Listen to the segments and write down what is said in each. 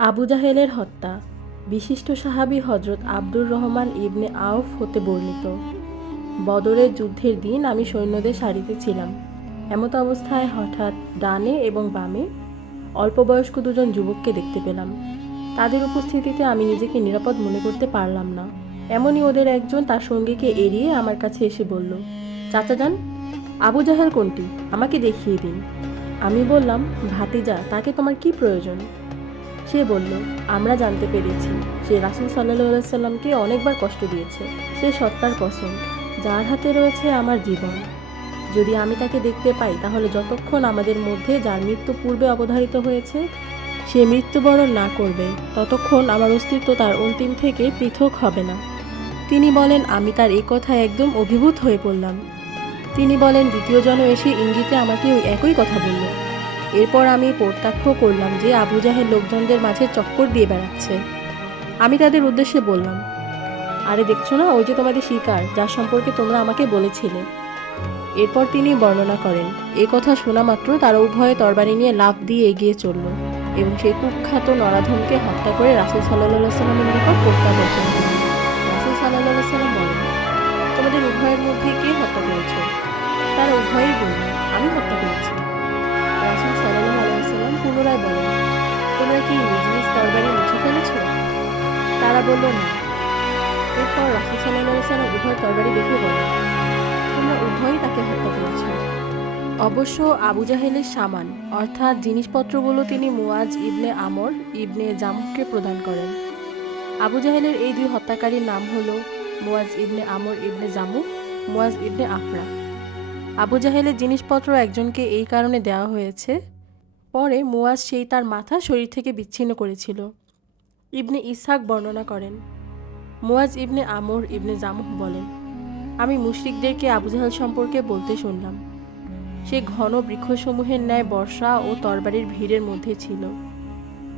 আবু জাহেলের হত্যা। বিশিষ্ট সাহাবী হজরত আব্দুর রহমান ইবনে আউফ হতে বর্ণিত। বদরের যুদ্ধের দিন আমি সৈন্যদের সারিতে ছিলাম। এমত অবস্থায় হঠাৎ ডানে এবং বামে অল্পবয়স্ক দুজন যুবককে দেখতে পেলাম। তাদের উপস্থিতিতে আমি নিজেকে নিরাপদ মনে করতে পারলাম না। এমনই ওদের একজন তার সঙ্গীকে এড়িয়ে আমার কাছে এসে বলল, চাচা যান, আবু জাহেল কোনটি, আমাকে দেখিয়ে দিন। আমি বললাম, ভাতিজা, তাকে তোমার কি প্রয়োজন? সে বলল, আমরা জানতে পেরেছি সে রাসূল সাল্লাল্লাহু সাল্লামকে অনেকবার কষ্ট দিয়েছে। সে সত্তার কসম, যার হাতে রয়েছে আমার জীবন, যদি আমি তাকে দেখতে পাই তাহলে যতক্ষণ আমাদের মধ্যে যার মৃত্যু পূর্বে অবধারিত হয়েছে সে মৃত্যুবরণ না করবে ততক্ষণ আমার অস্তিত্ব তার অন্তিম থেকে পৃথক হবে না। তিনি বলেন, আমি তার এই কথায় একদম অভিভূত হয়ে পড়লাম। তিনি বলেন, দ্বিতীয় জন এসে ইঙ্গিতে আমাকে ওই একই কথা বলল। এরপর আমি প্রত্যক্ষ করলাম যে আবু জাহেল লোকজনদের মাঝে চক্কর দিয়ে বেড়াচ্ছে। আমি তাদের উদ্দেশ্যে বললাম, আরে দেখছো না, ওই যে তোমাদের শিকার, যার সম্পর্কে তোমরা আমাকে বলেছিলে। এরপর তিনি বর্ণনা করেন, এই কথা শোনা মাত্র তারা উভয়ে তরবারি নিয়ে লাফ দিয়ে এগিয়ে চলল এবং সেই কুখ্যাত নরাধমকে হত্যা করে রাসূল সাল্লাল্লাহু সাল্লামের নিকট প্রত্যাবর্তন করল। রাসূল সাল্লাল্লাহু সাল্লাম বলেন, তোমাদের উভয়ের মধ্যে কে হত্যা করেছে? তারা উভয়েই বলল, আমি হত্যা করেছি। রাসূল সাল্লাল্লাহু আলাইহি ওয়াসাল্লাম পুনরায় বলেন, তোমরা কি নিজ নিজ তরবারি মুছে ফেলেছ? তারা বলল, না। এরপর রাসূল সাল্লাল্লাহু আলাইহি ওয়াসাল্লাম উভয় তরবারি দেখে বলেন, তোমরা উভয়ই তাকে হত্যা করেছ। অবশ্য আবু জাহেলের সামান অর্থাৎ জিনিসপত্রগুলো তিনি মুয়াজ ইবনে আমর ইবনে জামুহকে প্রদান করেন। আবু জাহেলের এই দুই হত্যাকারীর নাম হল মুয়াজ ইবনে আমর ইবনে জামুহ, মুয়াজ ইবনে আফরা। আবু জাহেলের জিনিসপত্র একজনকে এই কারণে দেওয়া হয়েছে, পরে মুয়াজ সেই তার মাথা শরীর থেকে বিচ্ছিন্ন করেছিল। ইবনে ইসহাক বর্ণনা করেন, মুয়াজ ইবনে আমর ইবনে জামুহ বলেন, আমি মুশরিকদেরকে আবু জাহেল সম্পর্কে বলতে শুনলাম। সে ঘন বৃক্ষসমূহের ন্যায় বর্ষা ও তরবারির ভিড়ের মধ্যে ছিল।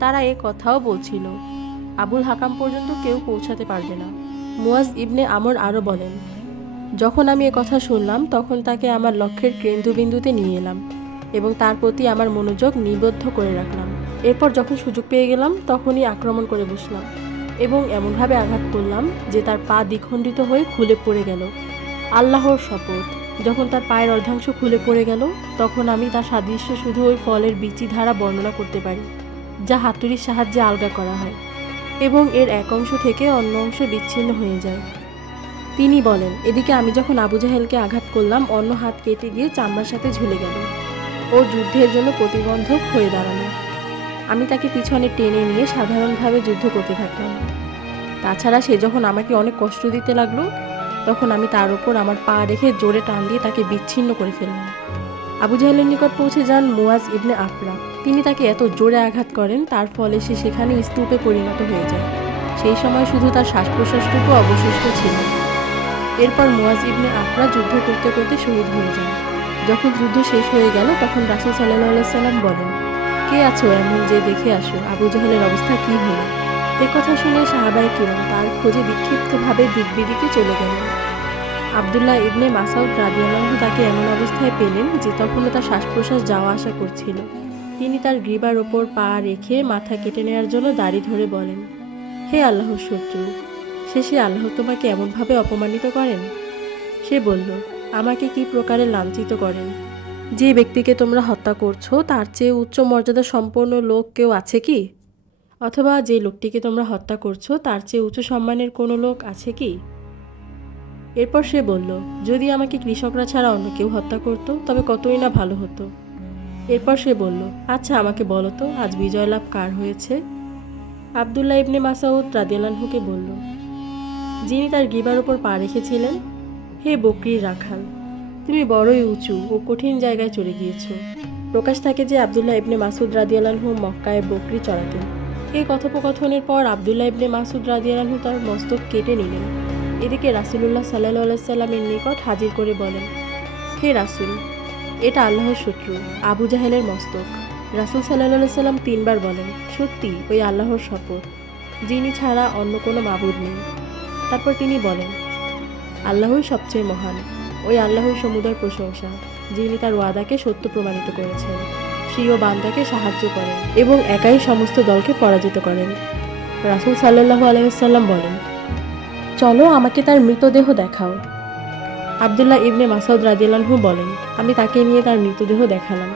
তারা এ কথাও বলছিল, আবুল হাকাম পর্যন্ত কেউ পৌঁছাতে পারবে না। মুয়াজ ইবনে আমর আরও বলেন, যখন আমি এ কথা শুনলাম তখন তাকে আমার লক্ষ্যের কেন্দ্রবিন্দুতে নিয়ে এলাম এবং তার প্রতি আমার মনোযোগ নিবদ্ধ করে রাখলাম। এরপর যখন সুযোগ পেয়ে গেলাম তখনই আক্রমণ করে বসলাম এবং এমনভাবে আঘাত করলাম যে তার পা দ্বিখণ্ডিত হয়ে খুলে পড়ে গেল। আল্লাহর শপথ, যখন তার পায়ের অর্ধাংশ খুলে পড়ে গেল তখন আমি তার সাদৃশ্য শুধু ওই ফলের বিচি ধারা বর্ণনা করতে পারি যা হাতুড়ির সাহায্যে আলগা করা হয় এবং এর এক অংশ থেকে অন্য অংশ বিচ্ছিন্ন হয়ে যায়। তিনি বলেন, এদিকে আমি যখন আবু জাহেলকে আঘাত করলাম অন্য হাত কেটে গিয়ে চামড়ার সাথে ঝুলে গেল। ওর যুদ্ধের জন্য প্রতিবন্ধক হয়ে দাঁড়ানো। আমি তাকে পিছনে টেনে নিয়ে সাধারণভাবে যুদ্ধ করতে থাকলাম। তাছাড়া সে যখন আমাকে অনেক কষ্ট দিতে লাগলো তখন আমি তার উপর আমার পা রেখে জোরে টান দিয়ে তাকে বিচ্ছিন্ন করে ফেললাম। আবু জাহেলের নিকট পৌঁছে যান মুয়াজ ইবনে আফরা। তিনি তাকে এত জোরে আঘাত করেন তার ফলে সে সেখানে স্তূপে পরিণত হয়ে যায়। সেই সময় শুধু তার শ্বাস প্রশ্বাসটুকু অবশিষ্ট ছিল। এরপর মুয়াজ ইবনে আফরা যুদ্ধ করতে করতে শহীদ হয়ে যান। যখন যুদ্ধ শেষ হয়ে গেল তখন রাসূল সাল্লাল্লাহু আলাইহি সাল্লাম বলেন, কে আছো এমন যে দেখে আসো আবু জাহেলের অবস্থা কি হলো। এ কথা শুনে সাহাবায়ে কিরাম তার খোঁজে বিক্ষিপ্তভাবে দিক বিদিকে চলে গেলেন। আব্দুল্লাহ ইবনে মাসউদ রাদিয়াল্লাহু আনহু তাকে এমন অবস্থায় পেলেন যে তখনও তার শ্বাস প্রশ্বাস যাওয়া আসা করছিল। তিনি তার গ্রীবার ওপর পা রেখে মাথা কেটে নেওয়ার জন্য দাড়ি ধরে বলেন, হে আল্লাহর শত্রু, শেষে আল্লাহ তোমাকে এমনভাবে অপমানিত করেন। সে বলল, আমাকে কি প্রকারে লাঞ্ছিত করেন? যে ব্যক্তিকে তোমরা হত্যা করছো তার চেয়ে উচ্চ মর্যাদা সম্পন্ন লোক কেউ আছে কি? অথবা যে লোকটিকে তোমরা হত্যা করছো তার চেয়ে উচ্চ সম্মানের কোনো লোক আছে কি? এরপর সে বলল, যদি আমাকে কৃষকরা ছাড়া অন্য কেউ হত্যা করতো তবে কতই না ভালো হতো। এরপর সে বলল, আচ্ছা আমাকে বলো তো আজ বিজয় লাভ কার হয়েছে? আব্দুল্লাহ ইবনে মাসউদ রাদিয়াল্লাহু আনহুকে বলল, যিনি তার গিবার উপর পা রেখেছিলেন, হে বকরির রাখাল, তুমি বড়ই উঁচু ও কঠিন জায়গায় চলে গিয়েছো। প্রকাশ থাকে যে আব্দুল্লাহ ইবনে মাসউদ রাদিয়াল্লাহু আনহু মক্কায় বকরি চড়াতেন। এই কথোপকথনের পর আব্দুল্লাহ ইবনে মাসউদ রাদিয়াল্লাহু আনহু তার মস্তক কেটে নিলেন। এদিকে রাসূলুল্লাহ সাল্লাল্লাহু আলাইহি সাল্লামের নিকট হাজির করে বলেন, হে রাসূল, এটা আল্লাহর শত্রু আবু জাহেলের মস্তক। রাসূল সাল্লাল্লাহু আলাইহি সাল্লাম 3 বার বলেন, সত্যি, ওই আল্লাহর শপথ, যিনি ছাড়া অন্য কোনো মাবুদ নেই। তারপর তিনি বলেন, আল্লাহই সবচেয়ে মহান, ওই আল্লাহর সমুদয় প্রশংসা, যিনি তার ওয়াদাকে সত্য প্রমাণিত করেছেন। প্রিয় বান্দাকে সাহায্য করেন এবং একাই সমস্ত দলকে পরাজিত করেন। রাসূল সাল্লাল্লাহু আলাইহি ওয়াসাল্লাম বলেন, চলো আমাকে তার মৃতদেহ দেখাও। আব্দুল্লাহ ইবনে মাসউদ রাদিয়াল্লাহু আনহু বলেন, আমি তাকে নিয়ে তার মৃতদেহ দেখালাম।